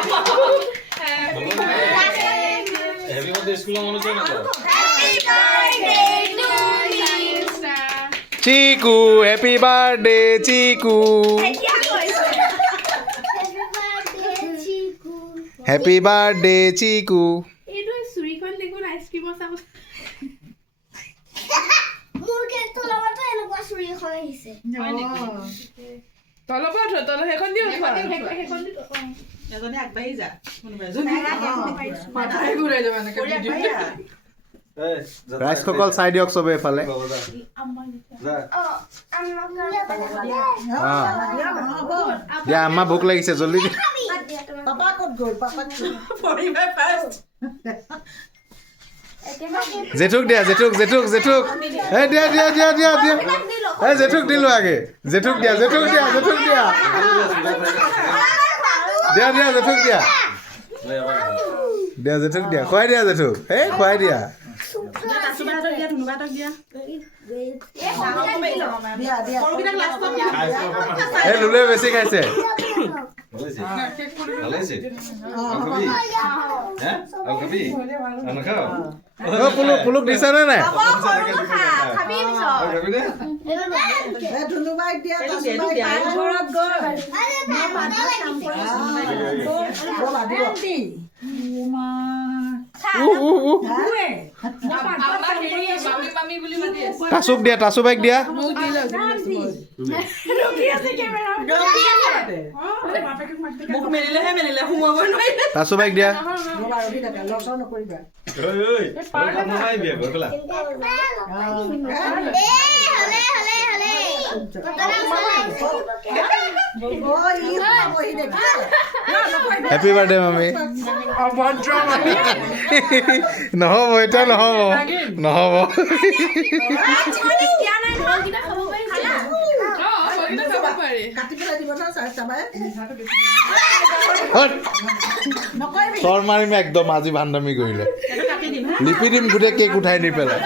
Happy birthday school মনে চাই না তো chiku happy birthday chiku happy birthday chiku এইটো চুৰিখন দেখোন আইচক্ৰীমৰ চাব মোৰ কেকটো লগতে এনেকুৱা চুৰি এখন আহিছে তলৰ পৰা উঠোৱা তলৰ সেইখন দি উঠোৱা সেইখন দি এজনে আগবাঢ়ি যা কোনোবা এজনে মাথাই ঘূৰাই যাব এনেকে এই যা ৰাইজসকল চাই দিয়ক চবে এফালে বাবা যা দিয়া আম্মা ভোক লাগিছে জলদি দিয়া পাপা ক'ত গ'ল পাপা পৰিবে ফাৰ্ষ্ট জেঠুক দিয়া জেঠুক জেঠুক জেঠুক এই দিয়া দিয়া দিয়া দিয়া দিয়া এই জেঠুক দিলো আগে জেঠুক দিয়া জেঠুক দিয়া জেঠুক দিয়া দিয়া দিয়া জেঠুক দিয়া দিয়া জেঠুক দিয়া খুৱাই দিয়া জেঠুক এই খুৱাই দিয়া তাসুবাতক দিয়া ধুনুবাতক দিয়া দিয়া দিয়া সৰুকিটাক লাষ্টত দিয়া এই লুলে বেছি খাইছে ভালো আছে খাবি হ্যাঁ আর খাবি আনা খাও ও পুলুক পুলুক দিছা নে নাই খাবি পিছত খাবি না এ ধুনুবাক দিয়া তাসুবাক ঘৰত গ'ল আরে ভালো লাগিছে আন্টি ওমা মামি বুলি মাতি আছে তাচুক দিয়া তাচু বাইক দিয়া মোক দিলে ৰখি আছে কেমেৰা মোক মেলিলে সোমাব নোৱাৰিলে তাচু বাইক দিয়া ৰবা ৰবি থাকা লৰচৰ নকৰিবা ওই ওই কাম নাই বিয়া গৈ পেলা হলে হলে হলে ও ই বহি দেখি হ্যাপি বার্থডে মামি নহ'ব এতিয়া নহ'ব নহ'ব কাটি পেলাই দিব না চাবাই চৰ মাৰিম একদম আজি ভাণ্ডামি কৰিলে এটা কাটি দিম হা লিপি দিম গোটেই কেক উঠাই নি পেলাই